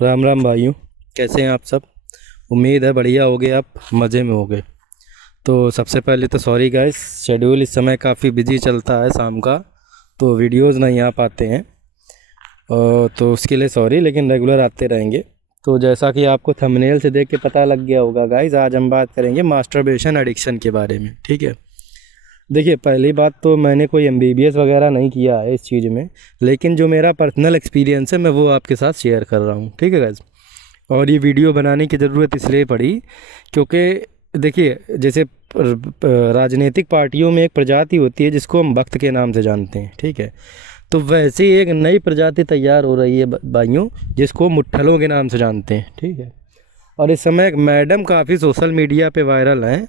राम राम भाइयों। कैसे हैं आप सब? उम्मीद है बढ़िया होगे, आप मज़े में होगे। तो सबसे पहले तो सॉरी गाइस, शेड्यूल इस समय काफ़ी बिजी चलता है शाम का, तो वीडियोस नहीं आ पाते हैं। तो उसके लिए सॉरी, लेकिन रेगुलर आते रहेंगे। तो जैसा कि आपको थंबनेल से देख के पता लग गया होगा गाइस, आज हम बात करेंगे मास्टरबेशन एडिक्शन के बारे में। ठीक है, देखिए पहली बात तो मैंने कोई एमबीबीएस वगैरह नहीं किया है इस चीज़ में, लेकिन जो मेरा पर्सनल एक्सपीरियंस है मैं वो आपके साथ शेयर कर रहा हूँ। ठीक है गाइस, और ये वीडियो बनाने की ज़रूरत इसलिए पड़ी क्योंकि देखिए, जैसे राजनीतिक पार्टियों में एक प्रजाति होती है जिसको हम वक्त के नाम से जानते हैं। ठीक है, तो वैसे ही एक नई प्रजाति तैयार हो रही है भाइयों, जिसको मुट्ठलों के नाम से जानते हैं। ठीक है, और इस समय एक मैडम काफ़ी सोशल मीडिया पे वायरल हैं।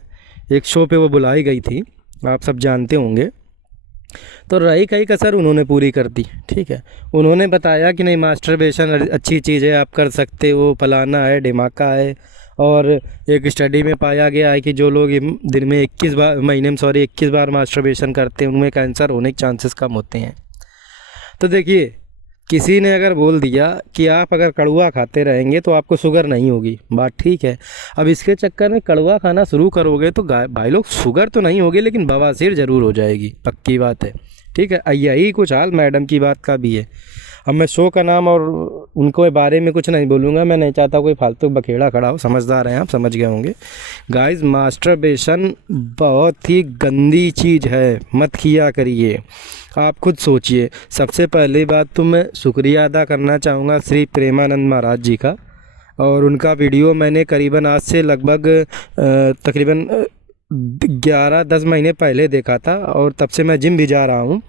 एक शो पे वो बुलाई गई थी, आप सब जानते होंगे। तो रही कई कसर उन्होंने पूरी कर दी। ठीक है, उन्होंने बताया कि नहीं, मास्टरबेशन अच्छी चीज़ है, आप कर सकते हो, फलाना है, ढिमाका है। और एक स्टडी में पाया गया है कि जो लोग दिन में 21 बार, महीने में 21 बार मास्टरबेशन करते हैं, उनमें कैंसर होने के चांसेस कम होते हैं। तो देखिए, किसी ने अगर बोल दिया कि आप अगर कड़वा खाते रहेंगे तो आपको शुगर नहीं होगी, बात ठीक है। अब इसके चक्कर में कड़वा खाना शुरू करोगे तो भाई लोग, शुगर तो नहीं होगी लेकिन बवासीर ज़रूर हो जाएगी, पक्की बात है। ठीक है, यही कुछ हाल मैडम की बात का भी है। अब मैं शो का नाम और उनको बारे में कुछ नहीं बोलूँगा, मैं नहीं चाहता कोई फालतू बखेड़ा खड़ा हो। समझदार हैं आप, समझ गए होंगे गाइस। मास्टरबेशन बहुत ही गंदी चीज़ है, मत किया करिए। आप खुद सोचिए। सबसे पहली बात तो मैं शुक्रिया अदा करना चाहूँगा श्री प्रेमानंद महाराज जी का। और उनका वीडियो मैंने करीबन आज से लगभग तकरीबन 11-10 महीने पहले देखा था, और तब से मैं जिम भी जा रहा हूँ।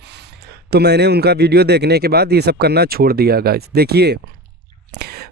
तो मैंने उनका वीडियो देखने के बाद ये सब करना छोड़ दिया गाइस। देखिए,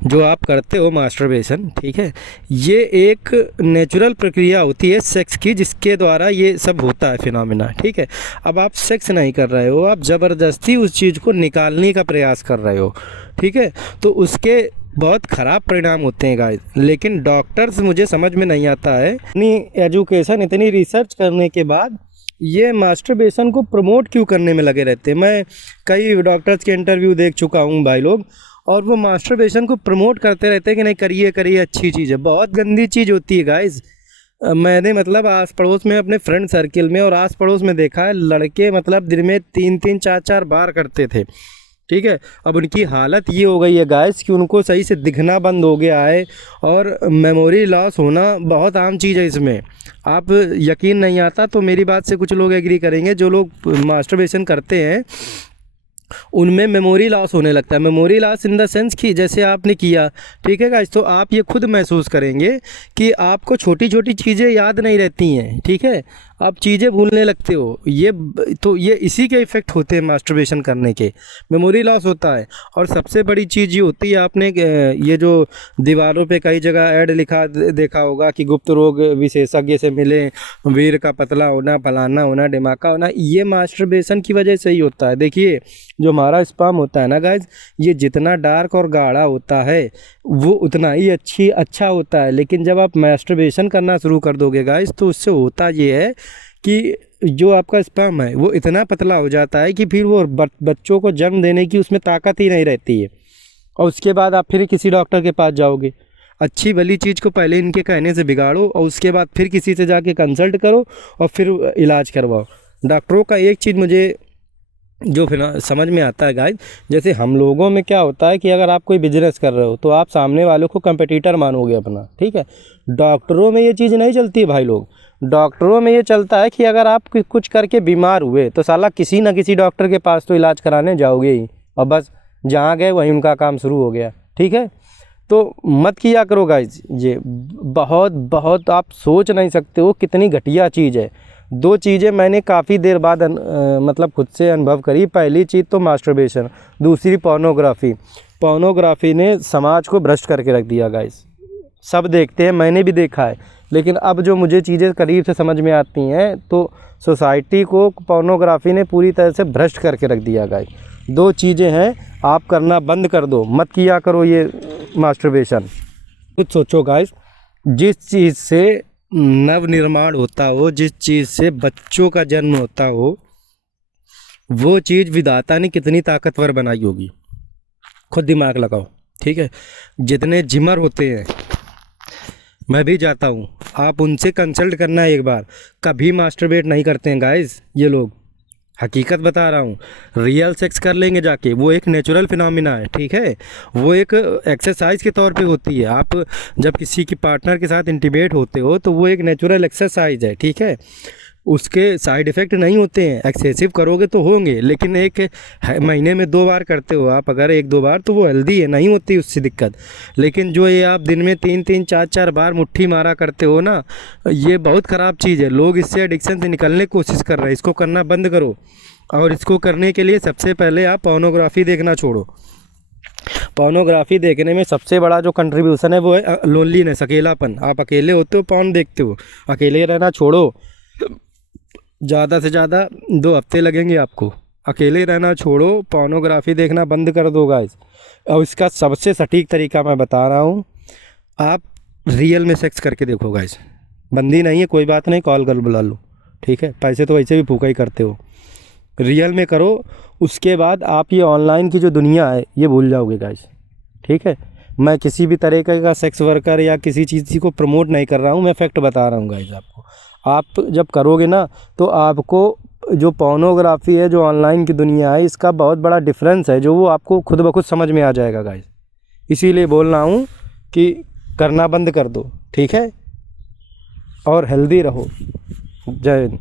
जो आप करते हो मास्टरबेशन, ठीक है, ये एक नेचुरल प्रक्रिया होती है सेक्स की, जिसके द्वारा ये सब होता है फिनोमेना। ठीक है, अब आप सेक्स नहीं कर रहे हो, आप ज़बरदस्ती उस चीज़ को निकालने का प्रयास कर रहे हो। ठीक है, तो उसके बहुत ख़राब परिणाम होते हैं गाइस। लेकिन डॉक्टर्स, मुझे समझ में नहीं आता है, इतनी एजुकेशन, इतनी रिसर्च करने के बाद ये मास्टरबेशन को प्रमोट क्यों करने में लगे रहते हैं। मैं कई डॉक्टर्स के इंटरव्यू देख चुका हूँ भाई लोग, और वो मास्टरबेशन को प्रमोट करते रहते हैं कि नहीं, करिए करिए, अच्छी चीज़ है। बहुत गंदी चीज़ होती है गाइस। मैंने मतलब आस पड़ोस में, अपने फ्रेंड सर्किल में और आस पड़ोस में देखा है, लड़के मतलब दिन में 3-3, 4-4 बार करते थे। ठीक है, अब उनकी हालत ये हो गई है गाइस कि उनको सही से दिखना बंद हो गया है, और मेमोरी लॉस होना बहुत आम चीज़ है इसमें। आप यकीन नहीं आता तो मेरी बात से कुछ लोग एग्री करेंगे, जो लोग मास्टरबेशन करते हैं उनमें मेमोरी लॉस होने लगता है। Memory loss in the sense कि जैसे आपने किया, ठीक है गाइस, तो आप ये खुद महसूस करेंगे कि आपको छोटी छोटी चीज़ें याद नहीं रहती हैं। ठीक है, आप चीज़ें भूलने लगते हो। ये इसी के इफ़ेक्ट होते हैं मास्टरबेशन करने के, मेमोरी लॉस होता है। और सबसे बड़ी चीज़ ये होती है, आपने ये जो दीवारों पे कई जगह ऐड लिखा देखा होगा कि गुप्त रोग विशेषज्ञ से मिले, वीर का पतला होना, फलाना होना, ढिमाका होना, ये मास्टरबेशन की वजह से ही होता है। देखिए, जो हमारा स्पर्म होता है ना गाइज, ये जितना डार्क और गाढ़ा होता है वो उतना ही अच्छा होता है। लेकिन जब आप मास्टरबेशन करना शुरू कर दोगे गाइज, तो उससे होता ये है कि जो आपका स्पर्म है वो इतना पतला हो जाता है कि फिर वो बच्चों को जन्म देने की उसमें ताकत ही नहीं रहती है। और उसके बाद आप फिर किसी डॉक्टर के पास जाओगे। अच्छी भली चीज़ को पहले इनके कहने से बिगाड़ो, और उसके बाद फिर किसी से जाके कंसल्ट करो और फिर इलाज करवाओ। डॉक्टरों का एक चीज़ मुझे जो फिर समझ में आता है गाइज, जैसे हम लोगों में क्या होता है कि अगर आप कोई बिजनेस कर रहे हो तो आप सामने वालों को कंपटीटर मानोगे अपना। ठीक है, डॉक्टरों में ये चीज़ नहीं चलती भाई लोग। डॉक्टरों में ये चलता है कि अगर आप कुछ करके बीमार हुए तो साला किसी न किसी डॉक्टर के पास तो इलाज कराने जाओगे ही, और बस जहाँ गए वहीं उनका काम शुरू हो गया। ठीक है, तो मत किया करो गाइज। ये बहुत बहुत आप सोच नहीं सकते हो कितनी घटिया चीज़ है। 2 चीज़ें मैंने काफ़ी देर बाद मतलब खुद से अनुभव करी। पहली चीज़ तो मास्टरबेशन, दूसरी पोर्नोग्राफी। पोर्नोग्राफी ने समाज को भ्रष्ट करके रख दिया गाइस। सब देखते हैं, मैंने भी देखा है, लेकिन अब जो मुझे चीज़ें करीब से समझ में आती हैं तो सोसाइटी को पोर्नोग्राफी ने पूरी तरह से भ्रष्ट करके रख दिया गाइस। 2 चीज़ें हैं, आप करना बंद कर दो, मत किया करो ये मास्टरबेशन। कुछ सोचो गाइस, जिस चीज़ से नवनिर्माण होता हो, जिस चीज़ से बच्चों का जन्म होता हो, वो चीज़ विधाता ने कितनी ताकतवर बनाई होगी, खुद दिमाग लगाओ। ठीक है। जितने जिमर होते हैं, मैं भी जाता हूँ, आप उनसे कंसल्ट करना एक बार, कभी मास्टरबेट नहीं करते हैं गाइस ये लोग, हकीकत बता रहा हूँ। रियल सेक्स कर लेंगे जाके, वो एक नेचुरल फिनोमिना है, ठीक है। वो एक एक्सरसाइज के तौर पे होती है। आप जब किसी की पार्टनर के साथ इंटीमेट होते हो तो वो एक नेचुरल एक्सरसाइज है, ठीक है। उसके साइड इफ़ेक्ट नहीं होते हैं, एक्सेसिव करोगे तो होंगे, लेकिन एक महीने में 2 बार करते हो आप अगर 1-2 बार, तो वो हेल्दी है, नहीं होती उससे दिक्कत। लेकिन जो ये आप दिन में 3-3 4-4 बार मुट्ठी मारा करते हो ना, ये बहुत ख़राब चीज़ है। लोग इससे एडिक्शन से निकलने की कोशिश कर रहे हैं, इसको करना बंद करो। और इसको करने के लिए सबसे पहले आप पोर्नोग्राफी देखना छोड़ो। पोर्नोग्राफी देखने में सबसे बड़ा जो कंट्रीब्यूशन है वो है लोनलीनेस, अकेलापन। आप अकेले होते हो, पोर्न देखते हो, अकेले रहना छोड़ो। ज़्यादा से ज़्यादा 2 हफ्ते लगेंगे आपको, अकेले रहना छोड़ो, पोर्नोग्राफी देखना बंद कर दो गाइस। और इसका सबसे सटीक तरीका मैं बता रहा हूँ, आप रियल में सेक्स करके देखो गाइस। बंदी नहीं है, कोई बात नहीं, कॉल कर बुला लो, ठीक है। पैसे तो वैसे भी फूका ही करते हो, रियल में करो। उसके बाद आप ये ऑनलाइन की जो दुनिया है ये भूल जाओगे गाइस, ठीक है। मैं किसी भी तरीके का सेक्स वर्कर या किसी चीज़ को प्रमोट नहीं कर रहा हूँ, मैं फैक्ट बता रहा हूँ गाइस आपको। आप जब करोगे ना तो आपको जो पोर्नोग्राफी है, जो ऑनलाइन की दुनिया है, इसका बहुत बड़ा डिफरेंस है, जो वो आपको खुद ब खुद समझ में आ जाएगा गाइस। इसीलिए बोल रहा हूँ कि करना बंद कर दो, ठीक है, और हेल्दी रहो। जय हिंद।